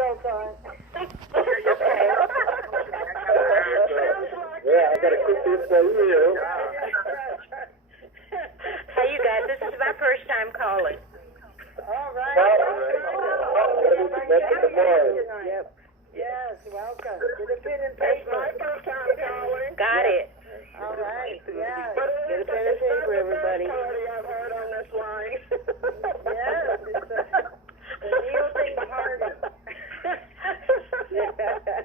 seatbelt on. Yeah, I got a quick tip for you. Hey, you guys, this is my first time calling. All right. Yep. Yes, welcome. Get a pen and paper. My first time calling. Got it. All right, yes. But Get a pen and it's not paper, the everybody. best party I've heard on this line. Yes, it's a Neil thing party.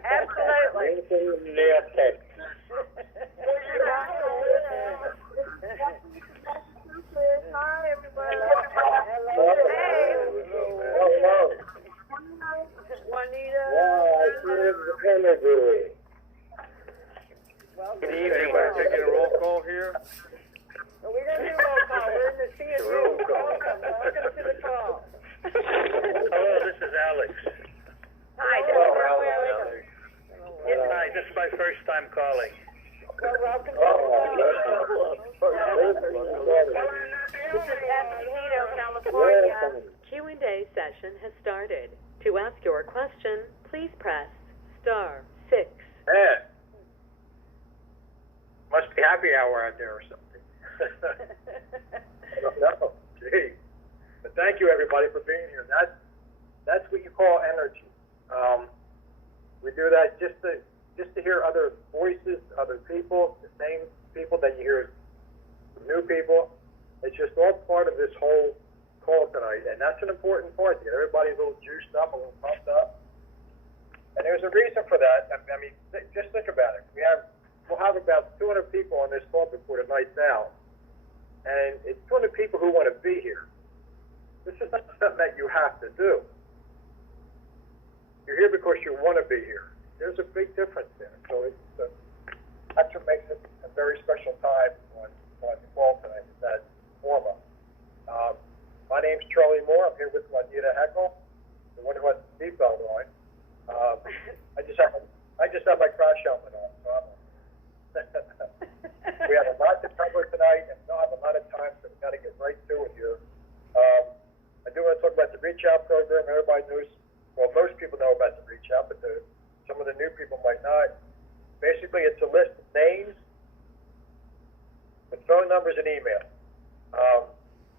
Absolutely. Okay. Hi, everybody. Hello. Juanita. Here's the interview. Welcome. Good evening, we're taking a roll call here. We're going to do roll call. We're in the theater. Roll call. Welcome to the call. Hello, this is Alex. Hi, Hello, Alex. Hi, this is my first time calling. Well, welcome to the call. This is Escondido, California. Q&A session has started. To ask your question, please press *6. Yeah. Must be happy hour out there or something. I don't know. Gee. But thank you, everybody, for being here. That's what you call energy. We do that just to hear other voices, other people, the same people that you hear, new people. It's just all part of this whole call tonight, and that's an important part. Everybody's a little juiced up, a little pumped up, and there's a reason for that. I mean, just think about it. We'll have about 200 people on this call before the night's out, and it's 200 people who want to be here. This is not something that you have to do. You're here because you want to be here. There's a big difference there. So that's what makes it a very special time on the call tonight, is that warm-up. My name's Charlie Moore. I'm here with Juanita Heckel, the one who has the seatbelt on. I just have my crash helmet on, so we have a lot to cover tonight, and we don't have a lot of time, so we've got to get right to it here. I do want to talk about the Reach Out program. Everybody knows, well, most people know about the Reach Out, but some of the new people might not. Basically, it's a list of names with phone numbers and email.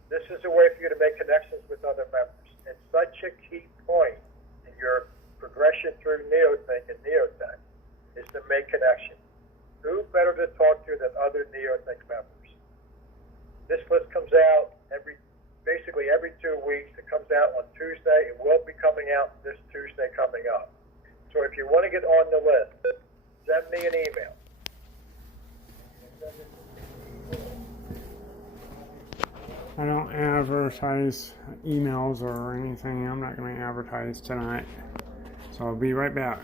This is a way for you to make connections with other members. It's such a key point in your progression through NeoThink and Neotech is to make connections. Who better to talk to than other NeoThink members? This list comes out basically every 2 weeks. It comes out on Tuesday. It will be coming out this Tuesday coming up. So if you want to get on the list, send me an email. I don't advertise emails or anything. I'm not going to advertise tonight. So I'll be right back.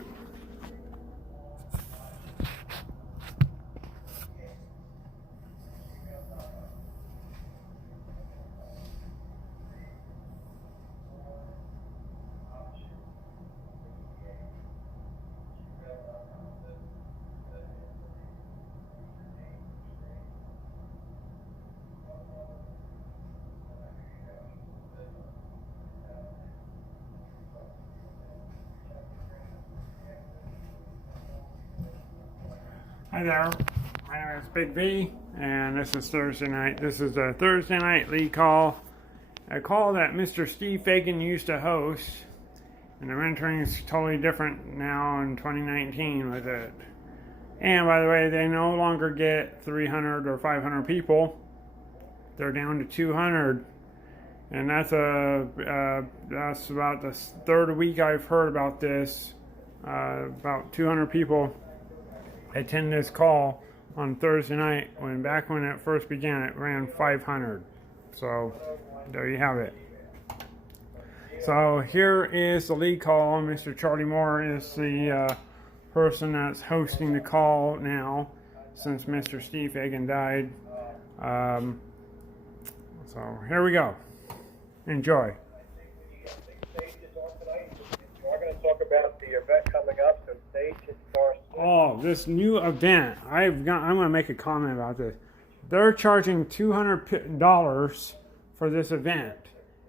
Hi there, my name is Big V, and this is Thursday night. This is a Thursday night lead call, a call that Mr. Steve Fagan used to host, and the mentoring is totally different now in 2019 with it. And by the way, they no longer get 300 or 500 people. They're down to 200, and that's about the third week I've heard about this. About 200 people attend this call on Thursday night, back when it first began it ran 500. So there you have it. So here is the lead call. Mr. Charlie Moore is the person that's hosting the call now since Mr. Steve Fagan died. So here we go. Enjoy. We're going to talk about the event coming up, so stay to start. Oh, this new event. I'm going to make a comment about this. They're charging $200 for this event,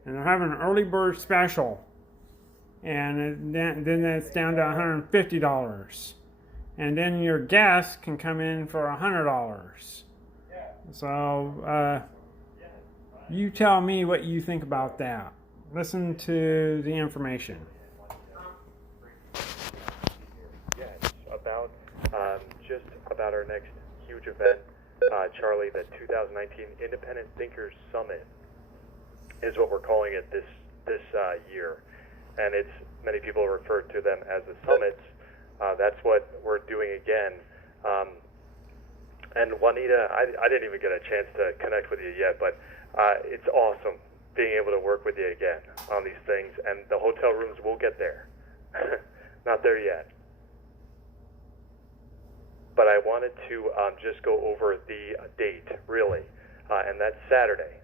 and they're having an early bird special and then it's down to $150. And then your guest can come in for $100. So you tell me what you think about that. Listen to the information. Yes, about just about our next huge event, Charlie, the 2019 Independent Thinkers Summit is what we're calling it this year, and it's many people refer to them as the summits. That's what we're doing again. And Juanita, I didn't even get a chance to connect with you yet, but it's awesome being able to work with you again on these things, and the hotel rooms will get there. Not there yet. But I wanted to just go over the date, really, and that's Saturday,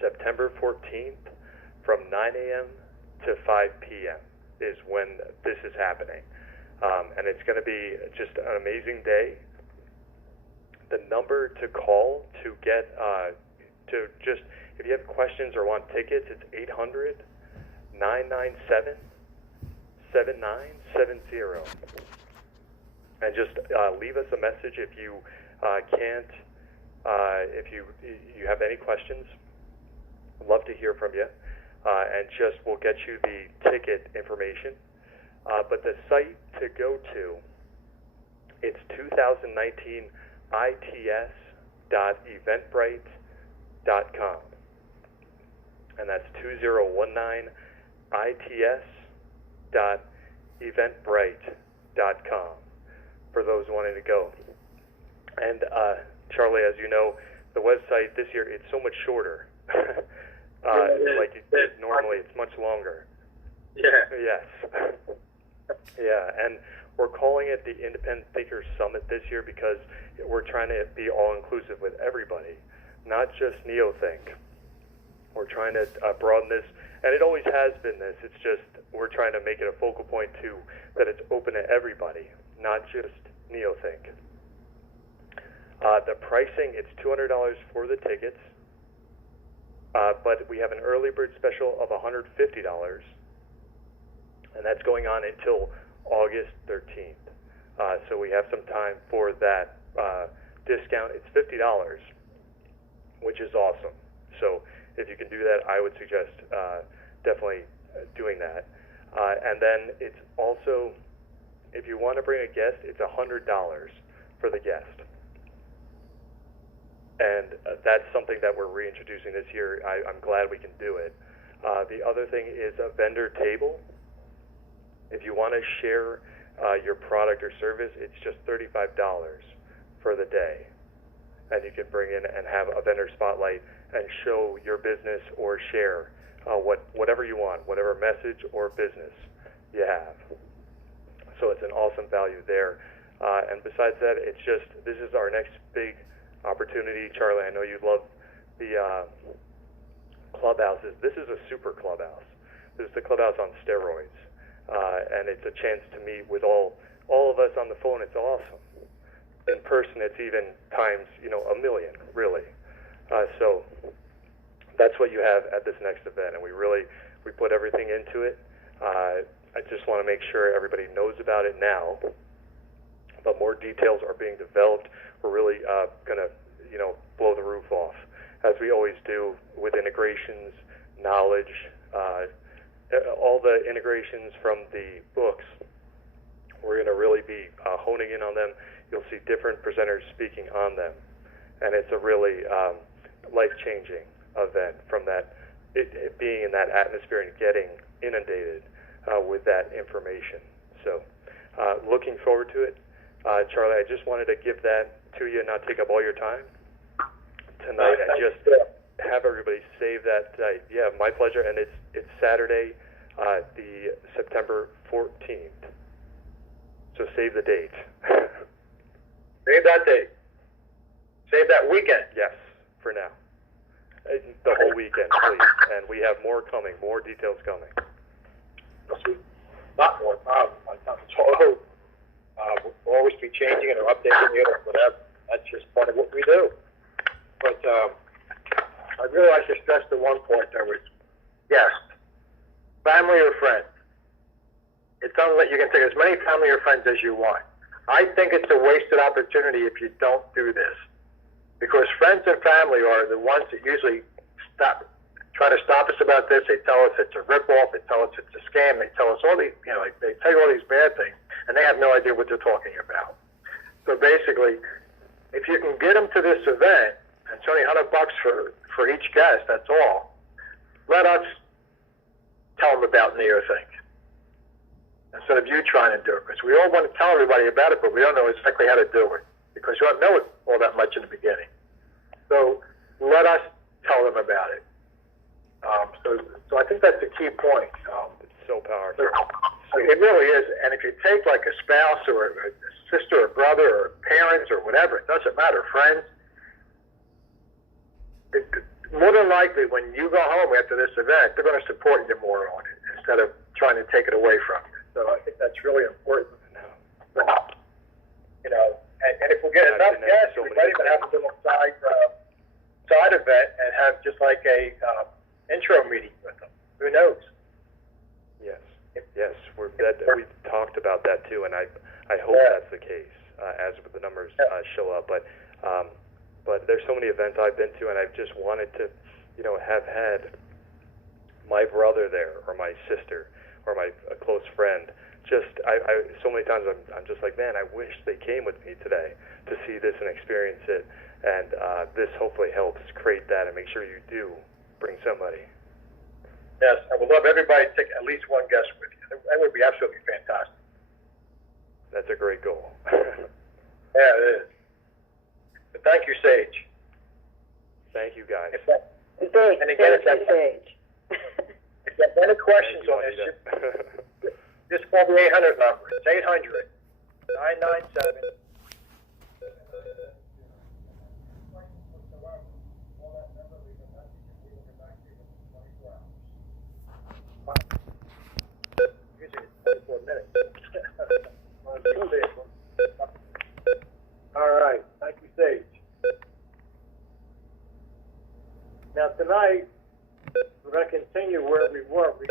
September 14th, from 9 a.m. to 5 p.m. is when this is happening. And it's going to be just an amazing day. The number to call to get, if you have questions or want tickets, it's 800-997-7970. And just leave us a message if you can't, if you have any questions. I'd love to hear from you. And just we'll get you the ticket information. But the site to go to, it's 2019 its.eventbrite.com. And that's 2019 its.eventbrite.com for those wanting to go. And Charlie, as you know, the website this year, it's so much shorter. Like you did normally, it's much longer. Yeah. Yes. Yeah, and we're calling it the Independent Thinkers Summit this year because we're trying to be all-inclusive with everybody, not just NeoThink. We're trying to broaden this, and it always has been this. It's just we're trying to make it a focal point, too, that it's open to everybody, not just NeoThink. The pricing, it's $200 for the tickets, but we have an early bird special of $150, and that's going on until August 13th. So we have some time for that discount. It's $50, which is awesome. So if you can do that, I would suggest definitely doing that. And then it's also, if you want to bring a guest, it's $100 for the guest. And that's something that we're reintroducing this year. I'm glad we can do it. The other thing is a vendor table. If you want to share your product or service, it's just $35 for the day. And you can bring in and have a vendor spotlight and show your business or share whatever you want, whatever message or business you have. So it's an awesome value there. And besides that, it's just, this is our next big opportunity. Charlie, I know you love the clubhouses. This is a super clubhouse. This is the clubhouse on steroids. And it's a chance to meet with all of us on the phone. It's awesome. In person, it's even times, a million, really. So that's what you have at this next event, and we put everything into it. I just want to make sure everybody knows about it now, but more details are being developed. We're really going to, blow the roof off, as we always do with integrations, knowledge, all the integrations from the books. We're going to really be honing in on them. You'll see different presenters speaking on them, and it's a really life-changing event from that, it being in that atmosphere and getting inundated with that information. So looking forward to it. Charlie, I just wanted to give that to you and not take up all your time tonight, and just have everybody save that. Yeah, my pleasure. And it's Saturday, the September 14th. So save the date. Save that date. Save that weekend. Yes, for now. The whole weekend, please. And we have more coming, more details coming. Not more. We'll always be changing it or updating it or whatever. That's just part of what we do. But I'd really like to stress the one point there was guest. family or friends. It's unless you can take as many family or friends as you want. I think it's a wasted opportunity if you don't do this, because friends and family are the ones that usually try to stop us about this. They tell us it's a ripoff. They tell us it's a scam. They tell us all these, they tell you all these bad things, and they have no idea what they're talking about. So basically, if you can get them to this event, and it's only $100 for each guest, that's all. Let us tell them about NeoThink instead of you trying to do it, because we all want to tell everybody about it, but we don't know exactly how to do it, because you don't know it all that much in the beginning. So let us tell them about it. So I think that's a key point. It's so powerful. It really is. And if you take like a spouse or a sister or brother or parents or whatever, it doesn't matter, friends, more than likely when you go home after this event, they're going to support you more on it instead of trying to take it away from you. So I think that's really important. And if we get enough guests, we might even have a little side event and have just like a intro meeting with them. Who knows? Yes, we've talked about that too, and I hope that's the case as the numbers show up. But there's so many events I've been to, and I've just wanted to, have had my brother there, or my sister, or a close friend. I so many times I'm just like, man, I wish they came with me today to see this and experience it. And this hopefully helps create that, and make sure you do bring somebody. Yes, I would love everybody to take at least one guest with you. That would be absolutely fantastic. That's a great goal. Yeah, it is. But thank you, Sage. Thank you, guys. And again, if you have any questions on this, just call the 800 number. It's 800-997. All right, thank you, Sage. Now tonight, we're going to continue where we were. We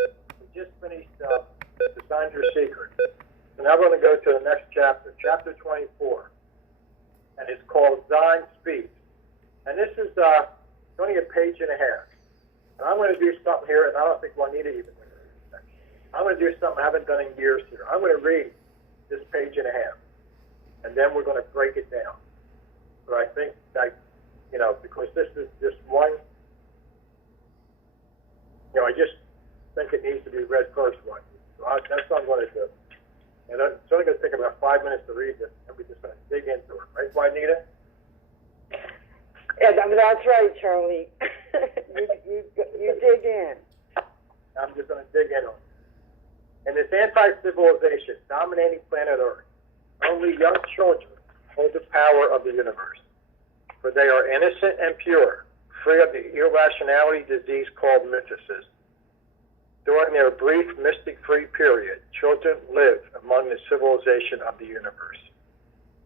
just finished Design Your Secret. So now we're going to go to the next chapter, chapter 24. And it's called Design Speed. And this is only a page and a half. And I'm going to do something here, and I don't think Juanita even will. I'm going to do something I haven't done in years here. I'm going to read this page and a half. And then we're going to break it down. But I think that, because this is just one, I just think it needs to be read first one. So that's what I'm going to do. And it's only going to take about 5 minutes to read this, and we're just going to dig into it. Right, Juanita? Yeah, that's right, Charlie. you dig in. I'm just going to dig in on it. In this anti-civilization dominating planet Earth, only young children hold the power of the universe, for they are innocent and pure, free of the irrationality disease called mysticism. During their brief mystic-free period, children live among the civilization of the universe.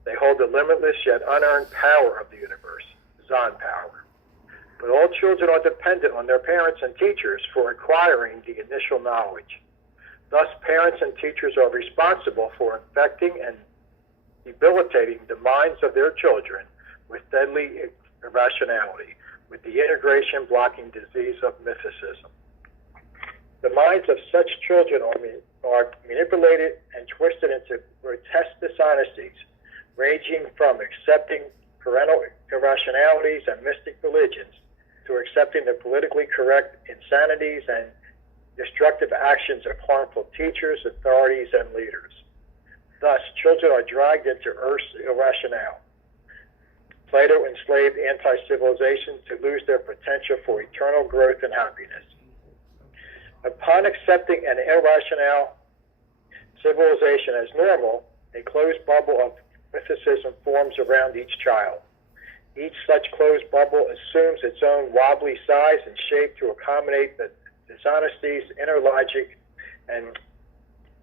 They hold the limitless yet unearned power of the universe, Zon power. But all children are dependent on their parents and teachers for acquiring the initial knowledge. Thus, parents and teachers are responsible for infecting and debilitating the minds of their children with deadly irrationality, with the integration-blocking disease of mysticism. The minds of such children are manipulated and twisted into grotesque dishonesties, ranging from accepting parental irrationalities and mystic religions to accepting the politically correct insanities and destructive actions of harmful teachers, authorities, and leaders. Thus, children are dragged into Earth's irrationale. Plato enslaved anti-civilization to lose their potential for eternal growth and happiness. Upon accepting an irrational civilization as normal, a closed bubble of mysticism forms around each child. Each such closed bubble assumes its own wobbly size and shape to accommodate the dishonesties, inner logic, and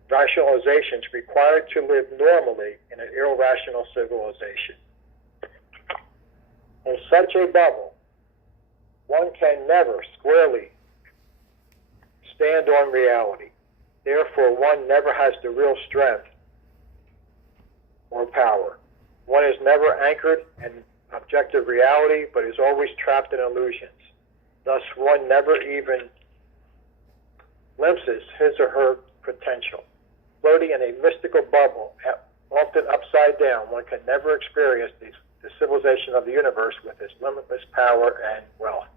rationalizations required to live normally in an irrational civilization. In such a bubble, one can never squarely stand on reality. Therefore, one never has the real strength or power. One is never anchored in objective reality, but is always trapped in illusions. Thus, one never even glimpses his or her potential. Floating in a mystical bubble, often upside down, one can never experience the civilization of the universe with its limitless power and wealth.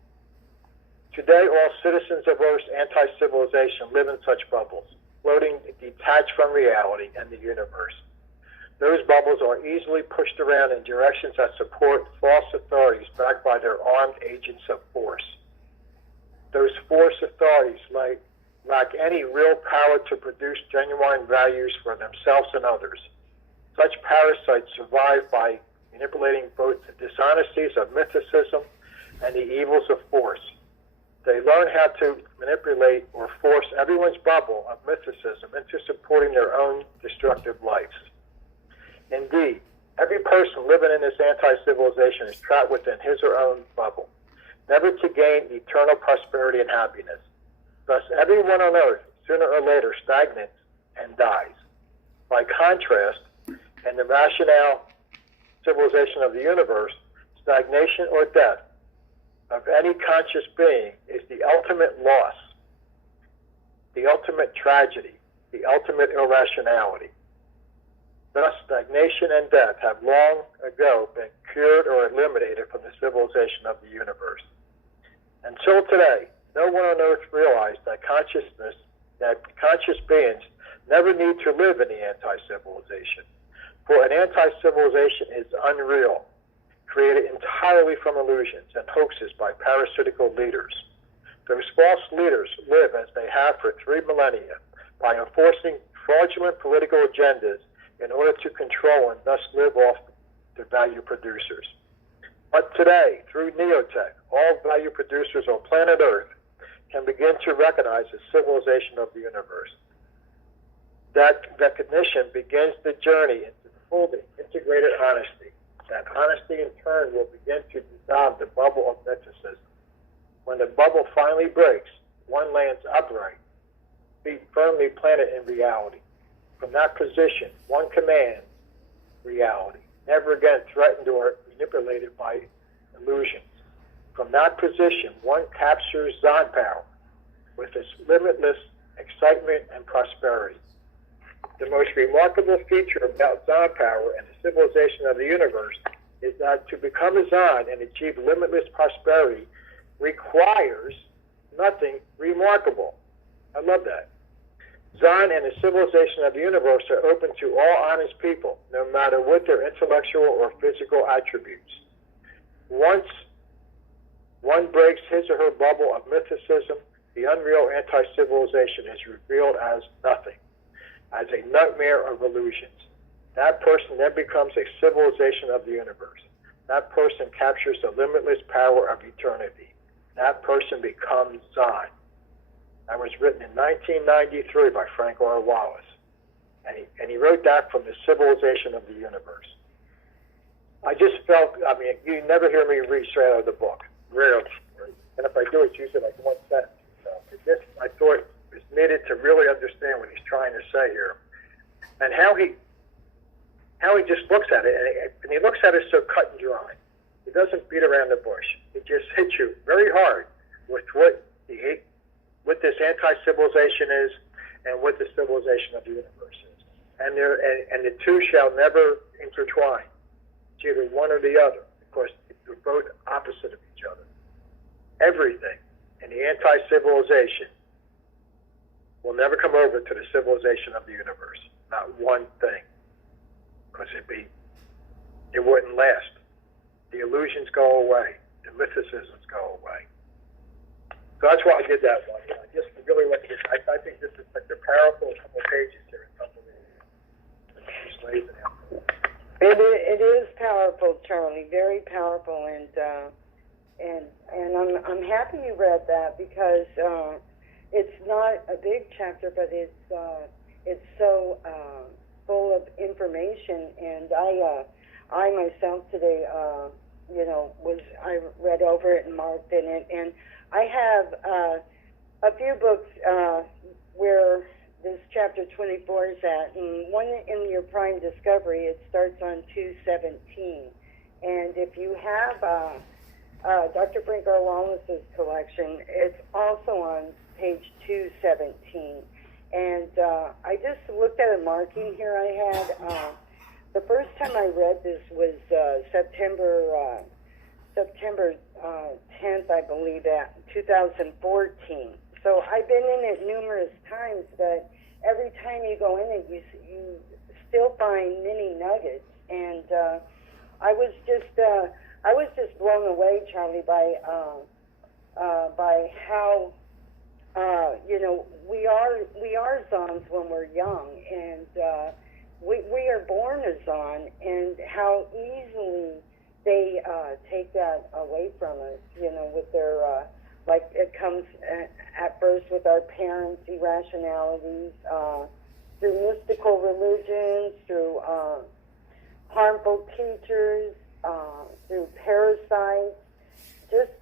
Today, all citizens of Earth's anti-civilization live in such bubbles, floating detached from reality and the universe. Those bubbles are easily pushed around in directions that support false authorities backed by their armed agents of force. Those force authorities lack any real power to produce genuine values for themselves and others. Such parasites survive by manipulating both the dishonesties of mysticism and the evils of force. They learn how to manipulate or force everyone's bubble of mysticism into supporting their own destructive lives. Indeed, every person living in this anti-civilization is trapped within his or own bubble, never to gain eternal prosperity and happiness. Thus, everyone on earth, sooner or later, stagnates and dies. By contrast, in the rational civilization of the universe, stagnation or death of any conscious being is the ultimate loss, the ultimate tragedy, the ultimate irrationality. Thus, stagnation and death have long ago been cured or eliminated from the civilization of the universe. Until today, no one on earth realized that conscious beings never need to live in the anti-civilization. For an anti-civilization is unreal, created entirely from illusions and hoaxes by parasitical leaders. Those false leaders live as they have for 3 millennia by enforcing fraudulent political agendas in order to control and thus live off the value producers. But today, through Neotech, all value producers on planet Earth can begin to recognize the civilization of the universe. That recognition begins the journey into full integrated honesty. That honesty in turn will begin to dissolve the bubble of mysticism. When the bubble finally breaks, one lands upright, feet firmly planted in reality. From that position, one commands reality, never again threatened or manipulated by illusions. From that position, one captures Zon power with its limitless excitement and prosperity. The most remarkable feature about Zon power and the civilization of the universe is that to become a Zon and achieve limitless prosperity requires nothing remarkable. I love that. Zon and the civilization of the universe are open to all honest people, no matter what their intellectual or physical attributes. Once one breaks his or her bubble of mysticism, the unreal anti-civilization is revealed as nothing, as a nightmare of illusions. That person then becomes a civilization of the universe. That person captures the limitless power of eternity. That person becomes Zon. That was written in 1993 by Frank R. Wallace. And he wrote that from the civilization of the universe. I just felt, you never hear me read straight out of the book, rarely. And if I do, it's usually like one sentence. So this, I thought, was needed to really understand what he's trying to say here. And how he just looks at it, and he looks at it so cut and dry. He doesn't beat around the bush. He just hits you very hard with what this anti-civilization is and what the civilization of the universe is. And the two shall never intertwine. It's either one or the other. Of course, they're both opposite of each other. Everything in the anti-civilization will never come over to the civilization of the universe. Not one thing. Because it wouldn't last. The illusions go away. The mysticisms go away. So that's why I did that one. I just really like this. I think this is such a powerful couple of pages here. It is powerful, Charlie. Very powerful, and I'm happy you read that because it's not a big chapter, but it's so full of information. And I myself today, I read over it and marked in it, and I have a few books where this chapter 24 is at, and one in your Prime Discovery, it starts on 217. And if you have Dr. Frank R. Wallace's collection, it's also on page 217. And I just looked at a marking here I had. The first time I read this was September 10th, I believe, at 2014. So I've been in it numerous times, but every time you go in it, you still find many nuggets. And I was just blown away, Charlie, by how we are Zons when we're young, and we are born a Zon, and how easily they take that away from us. With their like it comes at first with our parents' irrationalities, through mystical religions, through harmful teachers, through parasites, just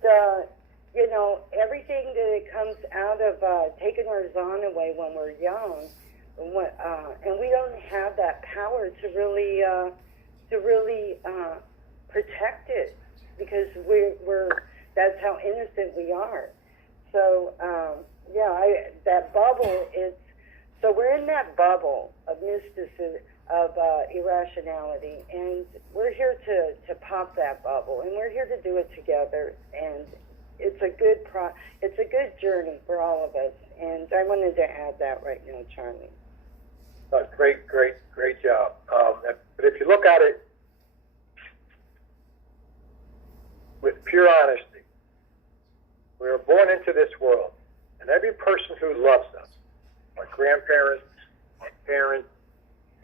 everything that it comes out of taking our Zon away when we're young, and we don't have that power to really protect it, because we're that's how innocent we are. So that bubble is. So we're in that bubble of mysticism, of irrationality, and we're here to pop that bubble, and we're here to do it together. And it's a good journey for all of us. And I wanted to add that right now, Charlie. Great job. But if you look at it with pure honesty, we were born into this world, and every person who loves us, my grandparents, my parents,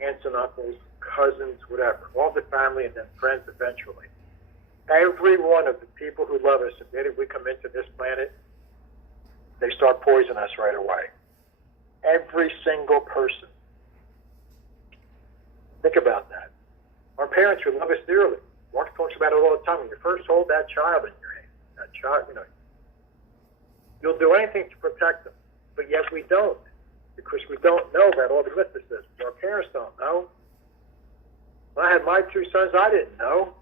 aunts and uncles, cousins, whatever, all the family, and then friends eventually. Every one of the people who love us, the minute we come into this planet, they start poisoning us right away. Every single person. Think about that. Our parents who love us dearly. Mark talks about it all the time. When you first hold that child in your hand, that child, you'll do anything to protect them. But yet we don't, because we don't know about all the mysticism. Our parents don't know. When I had my two sons, I didn't know.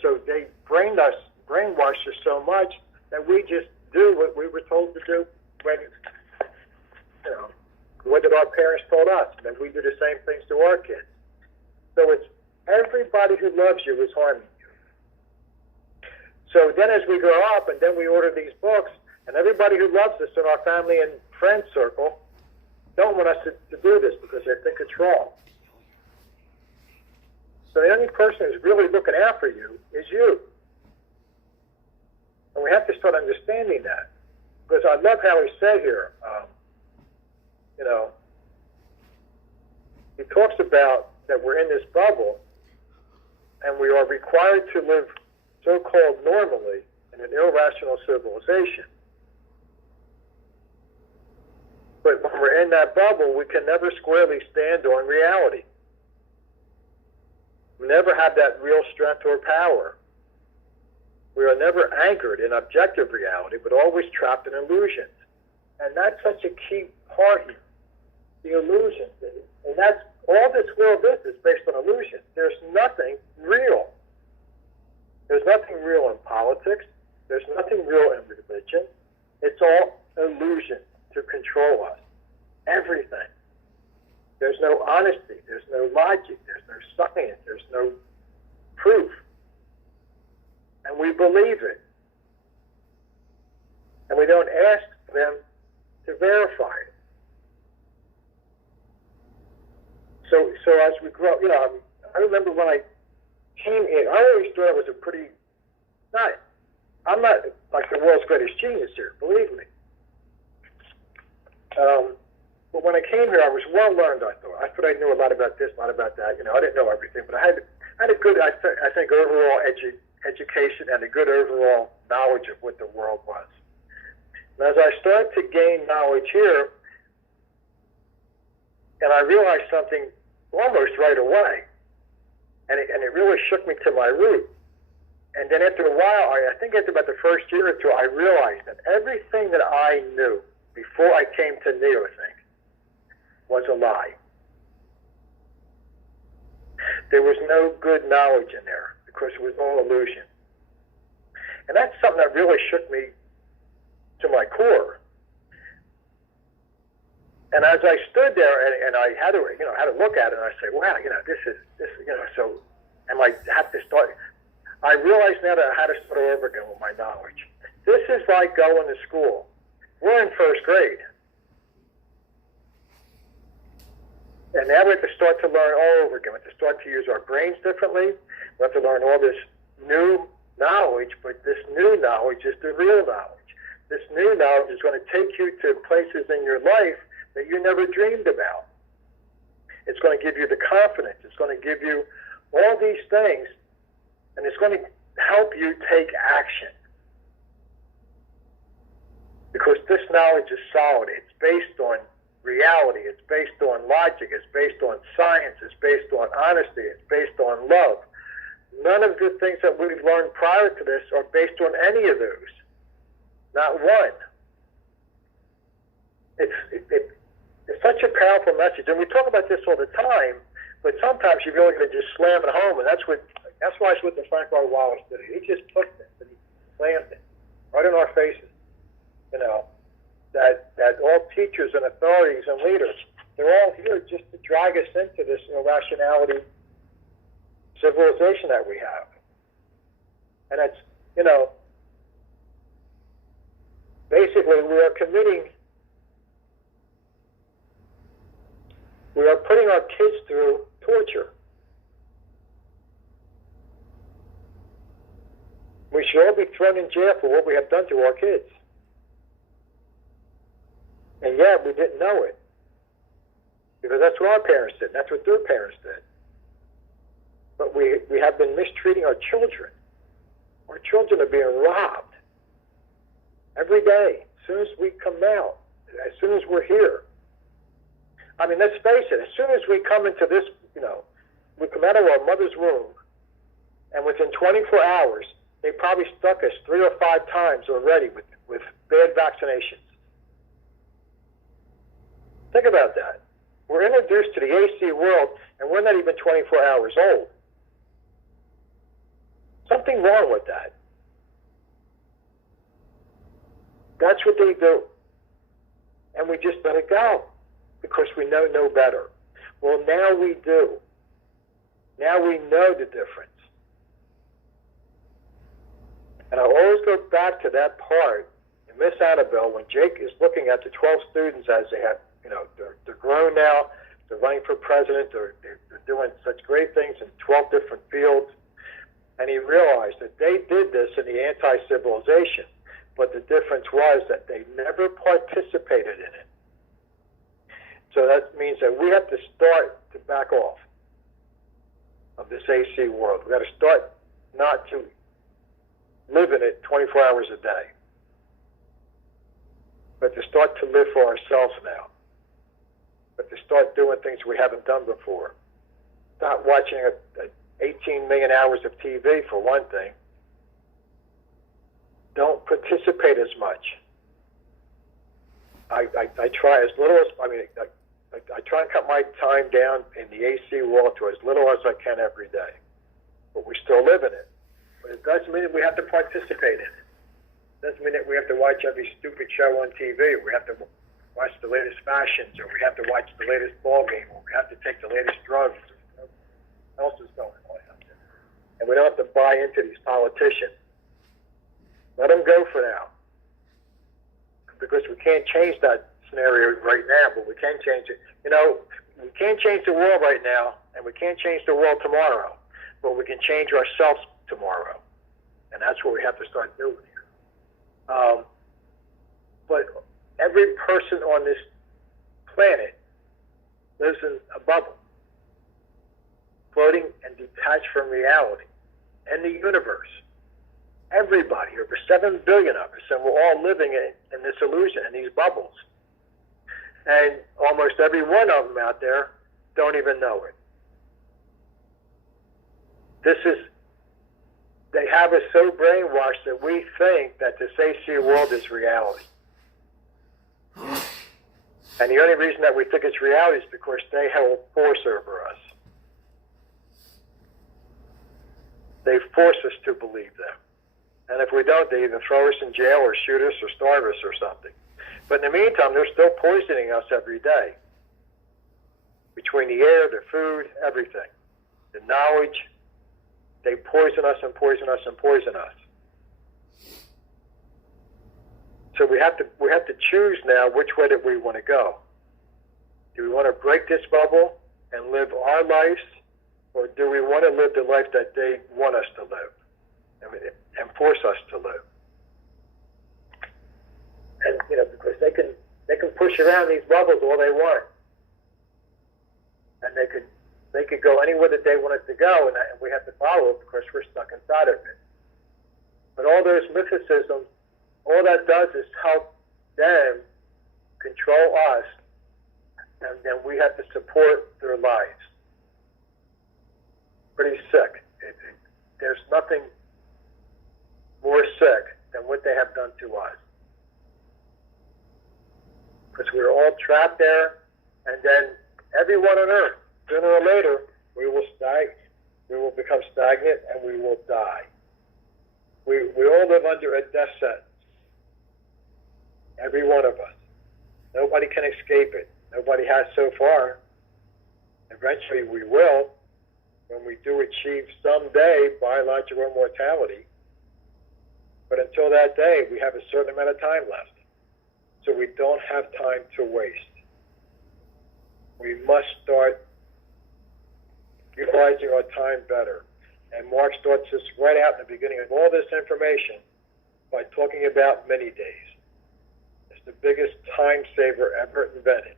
So they brainwashed us so much that we just do what we were told to do what did our parents told us, and then we do the same things to our kids. So it's everybody who loves you is harming you. So then as we grow up, and then we order these books, and everybody who loves us in our family and friend circle don't want us to do this because they think it's wrong. So the only person who's really looking after you is you. And we have to start understanding that. Because I love how he said here, he talks about that we're in this bubble and we are required to live so-called normally in an irrational civilization. But when we're in that bubble, we can never squarely stand on reality. We never have that real strength or power. We are never anchored in objective reality, but always trapped in illusions. And that's such a key part here, the illusions. And that's all this world is based on illusions. There's nothing real. There's nothing real in politics. There's nothing real in religion. It's all illusion to control us. Everything. There's no honesty. There's no logic. There's no science. There's no proof. And we believe it. And we don't ask them to verify it. So as we grow, I remember when I came in, I always thought I was I'm not like the world's greatest genius here, believe me. But when I came here, I was well learned, I thought. I thought I knew a lot about this, a lot about that. I didn't know everything, but I had a good, I think, overall education and a good overall knowledge of what the world was. And as I started to gain knowledge here, and I realized something almost right away, and it really shook me to my root. And then after a while, I think after about the first year or two, I realized that everything that I knew before I came to NeoThink was a lie. There was no good knowledge in there because it was all illusion. And that's something that really shook me to my core. And as I stood there and I had to, had to look at it, and I say, wow, this is, so, and I have to start, I realized now that I had to start over again with my knowledge. This is like going to school. We're in first grade. And now we have to start to learn all over again. We have to start to use our brains differently. We have to learn all this new knowledge, but this new knowledge is the real knowledge. This new knowledge is going to take you to places in your life that you never dreamed about. It's going to give you the confidence. It's going to give you all these things, and it's going to help you take action. Because this knowledge is solid. It's based on reality. It's based on logic. It's based on science. It's based on honesty. It's based on love. None of the things that we've learned prior to this are based on any of those. Not one. It's such a powerful message, and we talk about this all the time. But sometimes you really got to just slam it home, and that's why it's what the Frank R. Wallace did. He just took this and he slammed it right in our faces. That all teachers and authorities and leaders, they're all here just to drag us into this irrationality civilization that we have. And that's, basically we are putting our kids through torture. We should all be thrown in jail for what we have done to our kids. And yet we didn't know it. Because that's what our parents did. And that's what their parents did. But we have been mistreating our children. Our children are being robbed every day. As soon as we come out, as soon as we're here. I mean, let's face it. As soon as we come into this, we come out of our mother's womb, and within 24 hours, they probably stuck us 3 or 5 times already with bad vaccinations. Think about that. We're introduced to the AC world, and we're not even 24 hours old. Something wrong with that. That's what they do. And we just let it go because we know no better. Well, now we do. Now we know the difference. And I always go back to that part in Miss Annabelle when Jake is looking at the 12 students as they have, they're grown now, they're running for president, they're doing such great things in 12 different fields. And he realized that they did this in the anti-civilization, but the difference was that they never participated in it. So that means that we have to start to back off of this AC world. We've got to start not to live in it 24 hours a day, but to start to live for ourselves now, but to start doing things we haven't done before. Not watching 18 million hours of TV, for one thing. Don't participate as much. I try as little as, I try and cut my time down in the AC world to as little as I can every day. But we still live in it. But it doesn't mean that we have to participate in it. It doesn't mean that we have to watch every stupid show on TV. We have to watch the latest fashions, or we have to watch the latest ball game, or we have to take the latest drugs. What else is going on out there? And we don't have to buy into these politicians. Let them go for now. Because we can't change that scenario right now, but we can change it. We can't change the world right now, and we can't change the world tomorrow, but we can change ourselves tomorrow. And that's what we have to start doing here. But every person on this planet lives in a bubble, floating and detached from reality and the universe. Everybody, over 7 billion of us, and we're all living in this illusion, in these bubbles. And almost every one of them out there don't even know it. This is they have us so brainwashed that we think that this AC world is reality. And the only reason that we think it's reality is because they have force over us. They force us to believe them. And if we don't, they either throw us in jail or shoot us or starve us or something. But in the meantime, they're still poisoning us every day. Between the air, the food, everything. The knowledge, they poison us and poison us and poison us. So we have to choose now which way do we want to go. Do we want to break this bubble and live our lives, or do we want to live the life that they want us to live and force us to live? And because they can push around these bubbles all they want, and they could go anywhere that they want it to go, and we have to follow it because we're stuck inside of it. But all those mysticism, all that does is help them control us, and then we have to support their lives. Pretty sick. There's nothing more sick than what they have done to us. Because we're all trapped there, and then everyone on earth, sooner or later, we will become stagnant, and we will die. We all live under a death sentence. Every one of us. Nobody can escape it. Nobody has so far. Eventually we will, when we do achieve someday biological immortality. But until that day, we have a certain amount of time left. So we don't have time to waste. We must start utilizing our time better. And Mark starts this right out in the beginning of all this information by talking about mini days. It's the biggest time saver ever invented.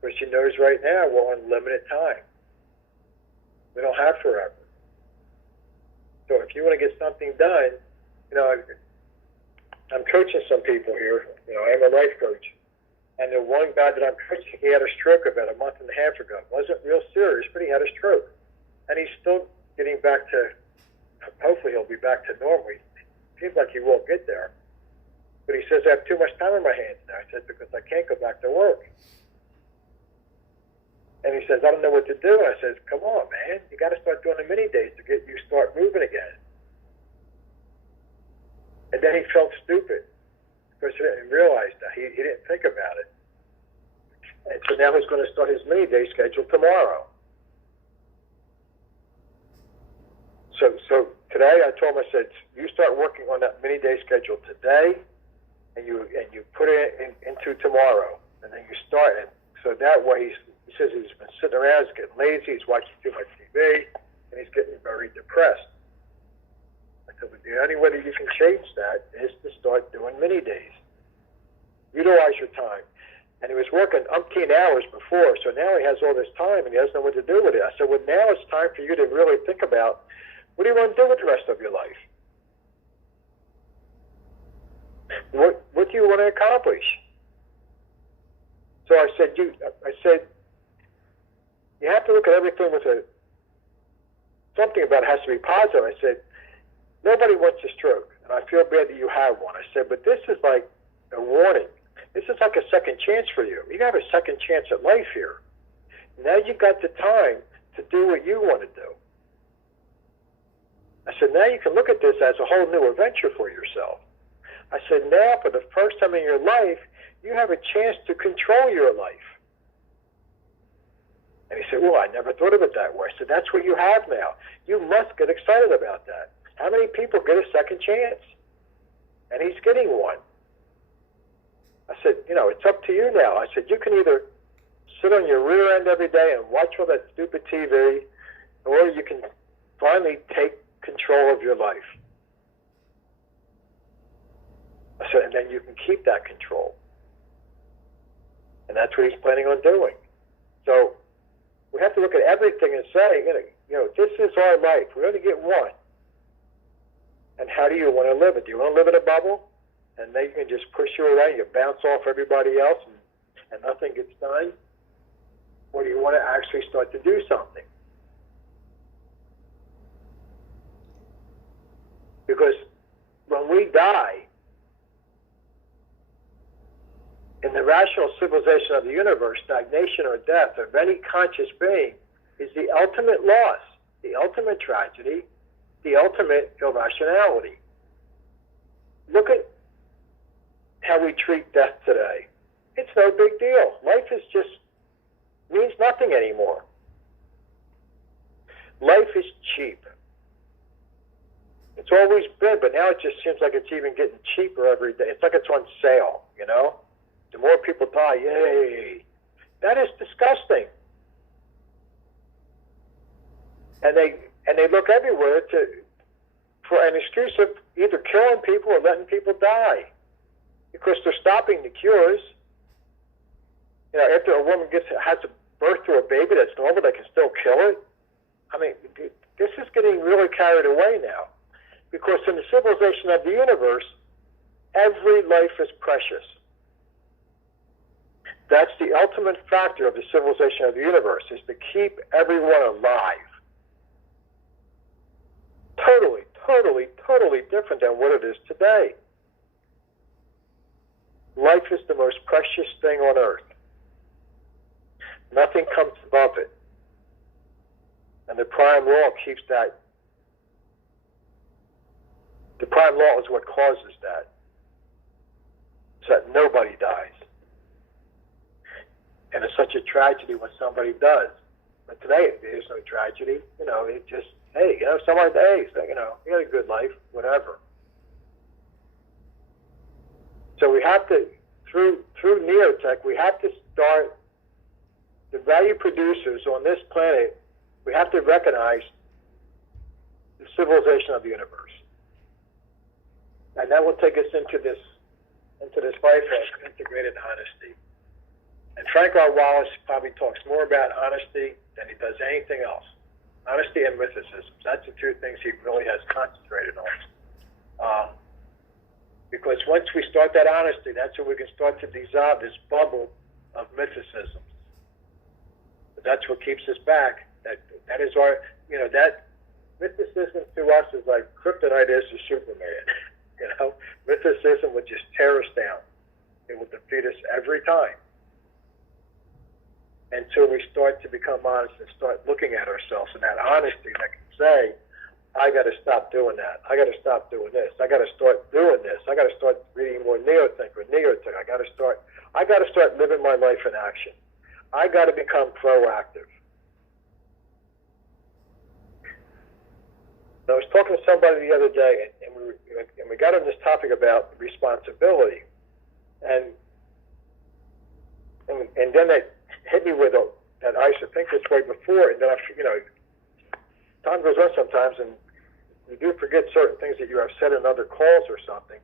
Because he knows right now we're on limited time. We don't have forever. So if you want to get something done, I'm coaching some people here. I'm a life coach. And the one guy that I'm coaching, he had a stroke about a month and a half ago. It wasn't real serious, but he had a stroke. And he's still getting back to, hopefully he'll be back to normal. It seems like he will get there. But he says, I have too much time on my hands now. I said, because I can't go back to work. And he says, I don't know what to do. And I said, come on, man. You got to start doing the mini days to get you start moving again. And then he felt stupid because he didn't realize that. He didn't think about it. And so now he's going to start his mini day schedule tomorrow. So today I told him, I said, you start working on that mini day schedule today, and you put it into tomorrow, and then you start. And so that way he says he's been sitting around, he's getting lazy, he's watching too much TV, and he's getting very depressed. I said, the only way that you can change that is to start doing mini days. Utilize your time. And he was working umpteen hours before, so now he has all this time and he doesn't know what to do with it. I said, well, now it's time for you to really think about, what do you want to do with the rest of your life? What do you want to accomplish? So I said, you have to look at everything with something about it has to be positive. I said, nobody wants a stroke, and I feel bad that you have one. I said, but this is like a warning. This is like a second chance for you. You have a second chance at life here. Now you got the time to do what you want to do. I said, now you can look at this as a whole new adventure for yourself. I said, now for the first time in your life, you have a chance to control your life. And he said, well, I never thought of it that way. I said, that's what you have now. You must get excited about that. How many people get a second chance? And he's getting one. I said, it's up to you now. I said, you can either sit on your rear end every day and watch all that stupid TV, or you can finally take control of your life. I said, and then you can keep that control. And that's what he's planning on doing. So we have to look at everything and say, this is our life. We only get one. And how do you want to live it? Do you want to live in a bubble? And they can just push you around, you bounce off everybody else, and nothing gets done? Or do you want to actually start to do something? Because when we die, in the rational civilization of the universe, stagnation or death of any conscious being is the ultimate loss, the ultimate tragedy, the ultimate irrationality. Look at how we treat death today. It's no big deal. Life is just means nothing anymore. Life is cheap. It's always been, but now it just seems like it's even getting cheaper every day. It's like it's on sale, you know? The more people die, yay. That is disgusting. And they look everywhere for an excuse of either killing people or letting people die. Because they're stopping the cures. You know, after a woman has a birth to a baby that's normal, they can still kill it. I mean, this is getting really carried away now. Because in the civilization of the universe, every life is precious. That's the ultimate factor of the civilization of the universe, is to keep everyone alive. Totally, totally, totally different than what it is today. Life is the most precious thing on earth. Nothing comes above it. And the prime law keeps that. The prime law is what causes that. So that nobody dies. And it's such a tragedy when somebody does. But today, there's no tragedy. You know, it just, hey, you know, somebody dies. You know, you had a good life, whatever. So we have to, through Neotech, we have to start, the value producers on this planet, we have to recognize the civilization of the universe. And that will take us into this life of integrated honesty. And Frank R. Wallace probably talks more about honesty than he does anything else. Honesty and mythicism. That's the two things he really has concentrated on. Because once we start that honesty, that's when we can start to dissolve this bubble of mythicism. But that's what keeps us back. That is our, you know, that mythicism to us is like kryptonite is to Superman. You know, mythicism would just tear us down. It will defeat us every time. Until we start to become honest and start looking at ourselves, and that honesty that can say, I got to stop doing that. I got to stop doing this. I got to start doing this. I got to start reading more Neotech. I got to start living my life in action. I got to become proactive. I was talking to somebody the other day, and we got on this topic about responsibility, and then they hit me with that I used to think this way before, and then time goes on sometimes, and you do forget certain things that you have said in other calls or something.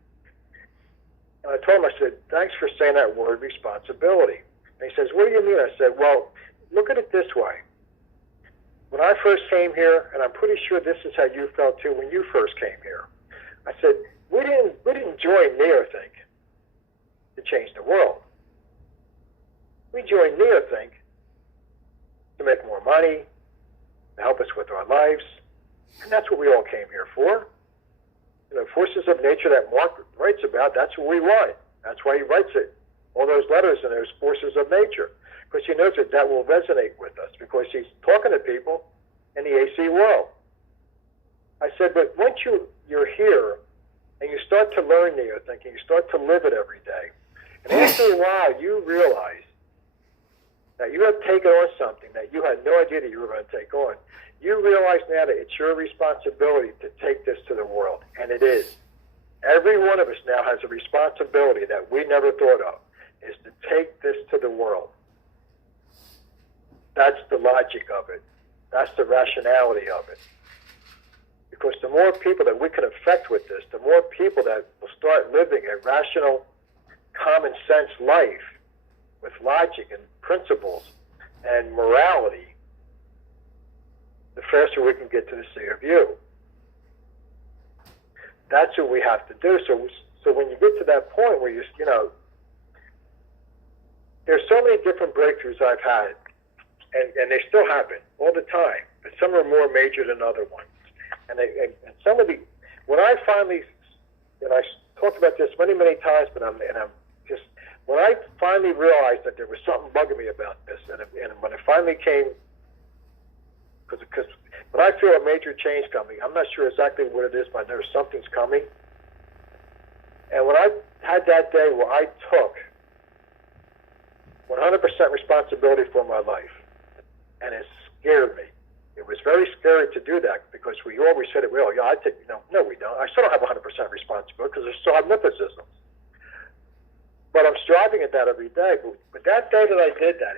And I told him, I said, thanks for saying that word, responsibility. And he says, what do you mean? I said, well, look at it this way. When I first came here, and I'm pretty sure this is how you felt too when you first came here, I said, we didn't join Neothink to change the world. We joined Neothink to make more money, to help us with our lives, and that's what we all came here for. You know, forces of nature that Mark writes about, that's what we want. That's why he writes it, all those letters and those forces of nature, because he knows that will resonate with us, because he's talking to people in the AC world. I said, but once you're here and you start to learn Neothinking, you start to live it every day, and after a while you realize that you have taken on something that you had no idea that you were going to take on. You realize now that it's your responsibility to take this to the world, and it is. Every one of us now has a responsibility that we never thought of, is to take this to the world. That's the logic of it. That's the rationality of it. Because the more people that we can affect with this, the more people that will start living a rational, common sense life with logic and principles and morality, the faster we can get to the sea of you. That's what we have to do. So when you get to that point where you know, there's so many different breakthroughs I've had, and they still happen all the time, but some are more major than other ones. And some of the when I finally, and I talked about this many, many times, but I'm just, when I finally realized that there was something bugging me about this, and when it finally came, because when I feel a major change coming, I'm not sure exactly what it is, but I know something's coming. And when I had that day where I took 100% responsibility for my life, and it scared me. It was very scary to do that because we always said it. Well, yeah, I take no, we don't. I still don't have 100% responsibility because I still have mythicisms. But I'm striving at that every day. But that day that I did that,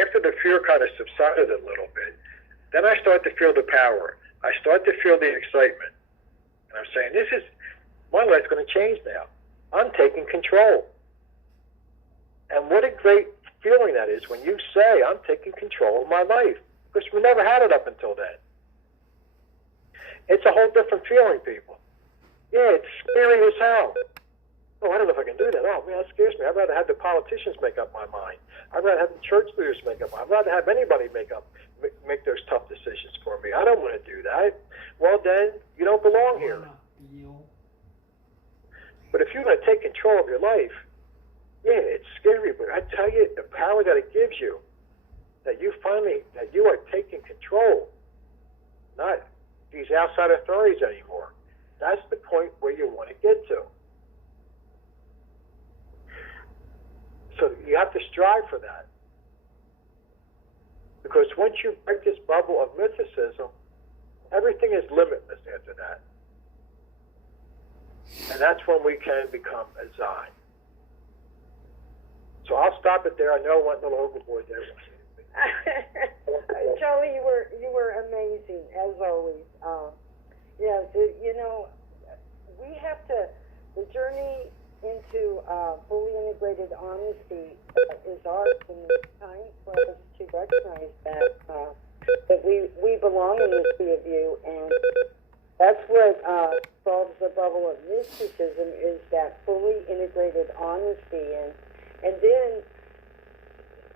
after the fear kind of subsided a little bit, then I started to feel the power. I started to feel the excitement, and I'm saying, my life's going to change now. I'm taking control. And what a great feeling that is when you say, I'm taking control of my life. Because we never had it up until then. It's a whole different feeling, people. Yeah, it's scary as hell. Oh, I don't know if I can do that. Oh, man, that scares me. I'd rather have the politicians make up my mind. I'd rather have the church leaders make up. I'd rather have anybody make those tough decisions for me. I don't want to do that. Well, then, you don't belong here. But if you're going to take control of your life, yeah, it's scary, but I tell you, the power that it gives you, that you are taking control, not these outside authorities anymore. That's the point where you want to get to. So you have to strive for that. Because once you break this bubble of mythicism, everything is limitless after that. And that's when we can become a Zion. So I'll stop it there. I know I went a little overboard there. Charlie, you were amazing as always. Yes, we have to. The journey into fully integrated honesty is ours, and it's time for us to recognize that we belong in the sea of you, and that's what solves the bubble of mysticism is that fully integrated honesty, and then.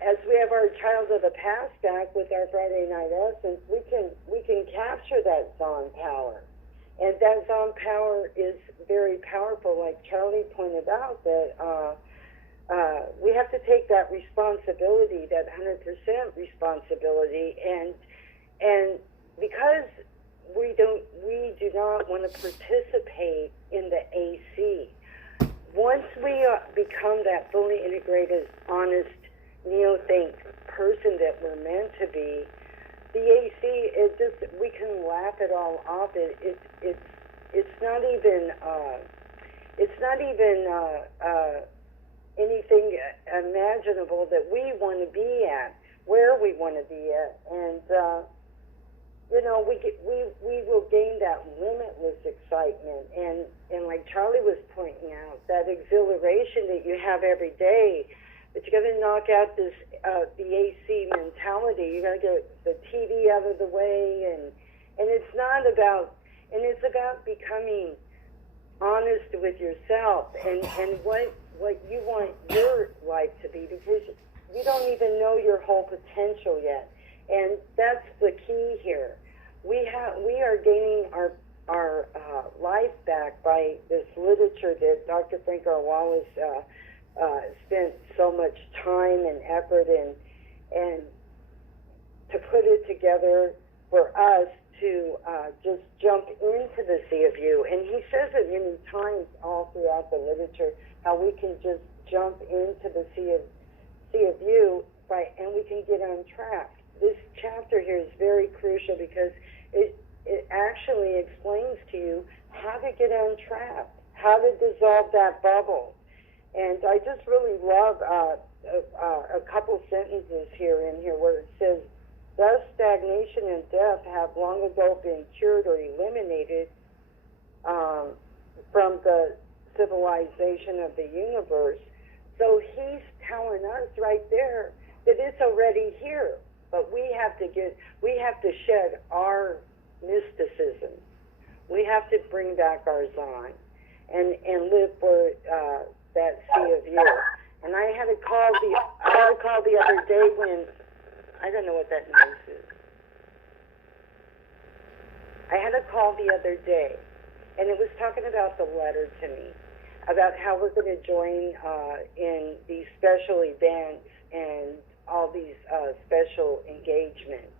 As we have our Child of the Past back with our Friday Night Essence, we can capture that Zon power. And that Zon power is very powerful, like Charlie pointed out, that we have to take that responsibility, that 100% responsibility, and because we do not want to participate in the AC. Once we become that fully integrated, honest, neo-think person that we're meant to be, the AC, we can laugh it all off. It's not even anything imaginable that we want to be at, where we want to be at, and we will gain that limitless excitement, and like Charlie was pointing out, that exhilaration that you have every day. But you got to knock out this the AC mentality. You got to get the TV out of the way, and it's not about, and it's about becoming honest with yourself and what you want your life to be, because you don't even know your whole potential yet, and that's the key here. We are gaining our life back by this literature that Dr. Frank R. Wallace spent so much time and effort and to put it together for us to just jump into the sea of you. And he says it many times all throughout the literature, how we can just jump into the sea of you, and we can get untrapped. This chapter here is very crucial because it actually explains to you how to get untrapped, how to dissolve that bubble. And I just really love a couple sentences here where it says, thus stagnation and death have long ago been cured or eliminated from the civilization of the universe. So he's telling us right there that it's already here, but we have to shed our mysticism. We have to bring back our Zon and live for that sea of you. And I had a call the other day when, I don't know what that noise is. I had a call the other day and it was talking about the letter to me, about how we're going to join in these special events and all these special engagements.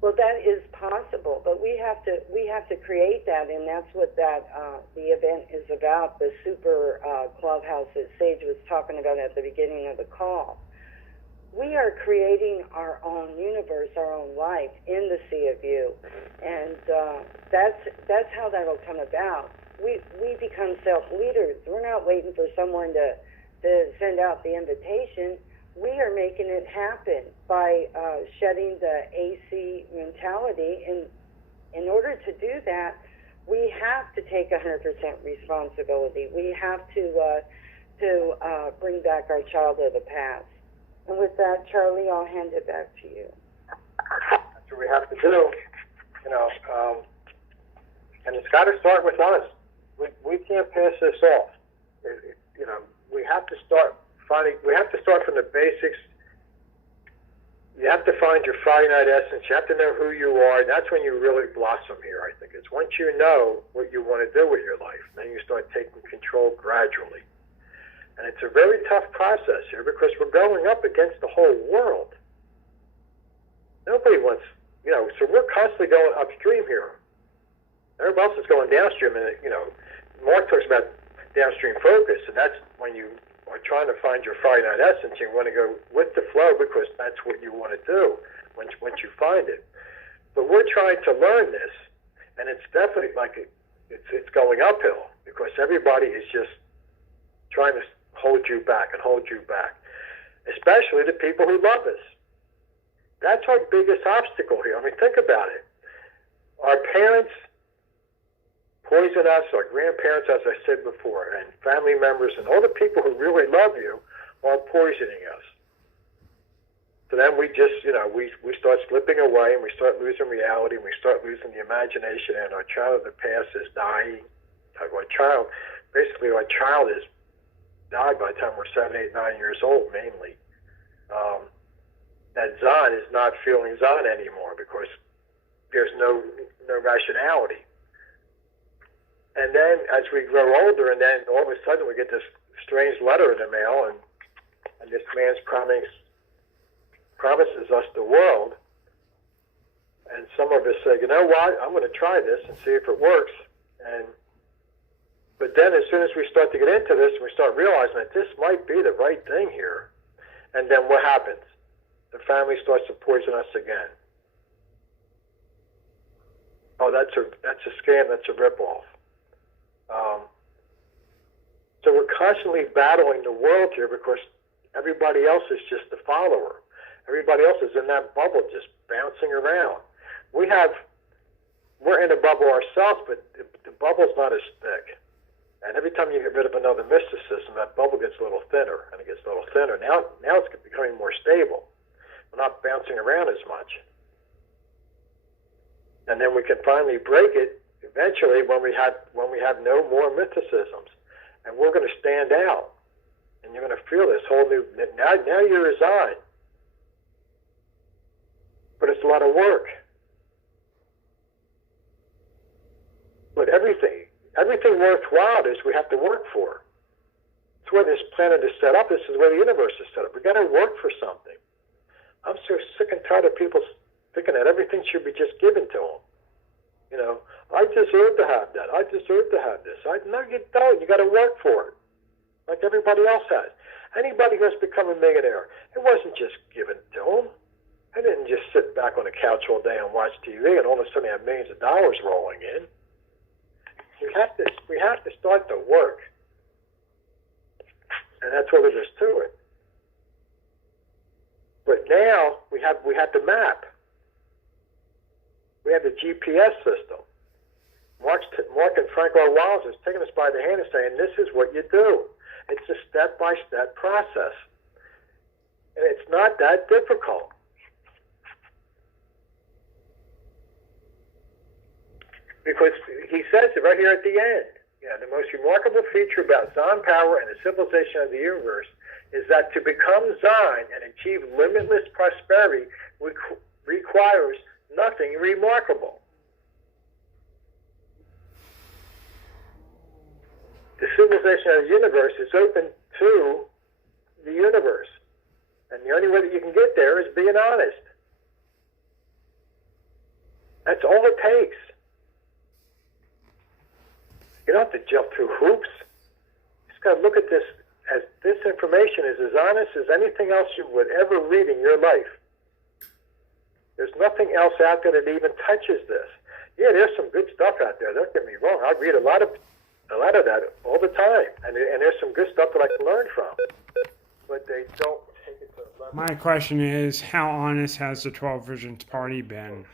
Well, that is possible, but we have to create that, and that's what that the event is about. The super clubhouse that Sage was talking about at the beginning of the call. We are creating our own universe, our own life in the Sea of You, and that's how that'll come about. We become self-leaders. We're not waiting for someone to send out the invitation. We are making it happen by shedding the AC mentality, and in order to do that, we have to take 100% responsibility. We have to bring back our child of the past. And with that, Charlie, I'll hand it back to you. That's what we have to do, and it's got to start with us. We can't pass this off. We have to start from the basics. You have to find your finite essence. You have to know who you are. And that's when you really blossom here, I think. It's once you know what you want to do with your life, then you start taking control gradually. And it's a very tough process here because we're going up against the whole world. Nobody wants, so we're constantly going upstream here. Everybody else is going downstream. And, Mark talks about downstream focus, and that's when you are trying to find your finite essence. You want to go with the flow because that's what you want to do once you find it. But we're trying to learn this, and it's definitely it's going uphill because everybody is just trying to hold you back, especially the people who love us. That's our biggest obstacle here. I mean, think about it. Our parents poison us, our grandparents, as I said before, and family members, and all the people who really love you are poisoning us. So then we just, we start slipping away, and we start losing reality, and we start losing the imagination, and our child of the past is dying. Our child is died by the time we're 7, 8, 9 years old, mainly. That Zon is not feeling Zon anymore because there's no rationality. And then as we grow older, and then all of a sudden we get this strange letter in the mail, and this man's promises us the world. And some of us say, you know what, I'm going to try this and see if it works. But then as soon as we start to get into this, we start realizing that this might be the right thing here. And then what happens? The family starts to poison us again. Oh, that's a scam, that's a ripoff. So we're constantly battling the world here because everybody else is just a follower. Everybody else is in that bubble just bouncing around. We're in a bubble ourselves, but the bubble's not as thick. And every time you get rid of another mysticism, that bubble gets a little thinner, and it gets a little thinner. Now it's becoming more stable. We're not bouncing around as much. And then we can finally break it eventually when we have no more mysticisms. And we're going to stand out. And you're going to feel this whole new, now you're resigned. But it's a lot of work. But everything worthwhile is we have to work for. It's where this planet is set up. This is where the universe is set up. We've got to work for something. I'm so sick and tired of people thinking that everything should be just given to them. I deserve to have that. I deserve to have this. No, you don't. You got to work for it, like everybody else has. Anybody who has become a millionaire, it wasn't just given to them. They didn't just sit back on the couch all day and watch TV, and all of a sudden they have millions of dollars rolling in. We have to start the work, and that's what it is to it. But now we have the map. We have the GPS system. Mark and Frank R. Wallace is taking us by the hand and saying, this is what you do. It's a step-by-step process. And it's not that difficult. Because he says it right here at the end. The most remarkable feature about Zon power and the civilization of the universe is that to become Zon and achieve limitless prosperity requires nothing remarkable. visualization of the universe is open to the universe. And the only way that you can get there is being honest. That's all it takes. You don't have to jump through hoops. You just got to look at this as this information is as honest as anything else you would ever read in your life. There's nothing else out there that even touches this. Yeah, there's some good stuff out there. Don't get me wrong. I read a lot of that all the time, and there's some good stuff that I can learn from. But they don't take it to the level. My question is, how honest has the 12 Visions Party been?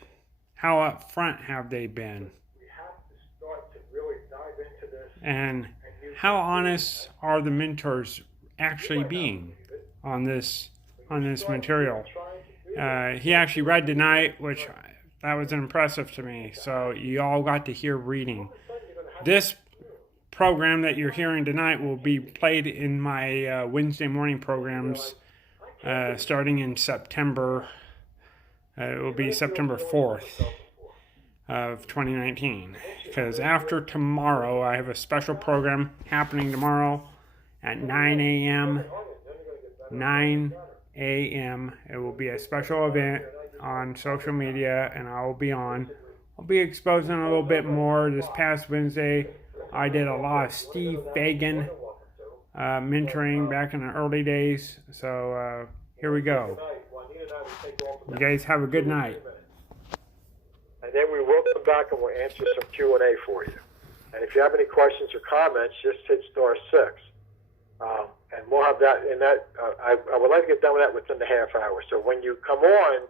How up front have they been? We have to start to really dive into this. And how honest are the mentors actually being on this material? He actually read tonight, which that was impressive to me. So you all got to hear reading. This program that you're hearing tonight will be played in my Wednesday morning programs starting in September. It will be September 4th of 2019. Because after tomorrow, I have a special program happening tomorrow at 9 a.m. 9 a.m. It will be a special event on social media, and I will be on. I'll be exposing a little bit more. This past Wednesday, I did a lot of Steve Fagan mentoring back in the early days. So here we go. You guys have a good night. And then we will come back and we'll answer some Q&A for you. And if you have any questions or comments, just hit *6. And we'll have that in that. I would like to get done with that within the half hour. So when you come on,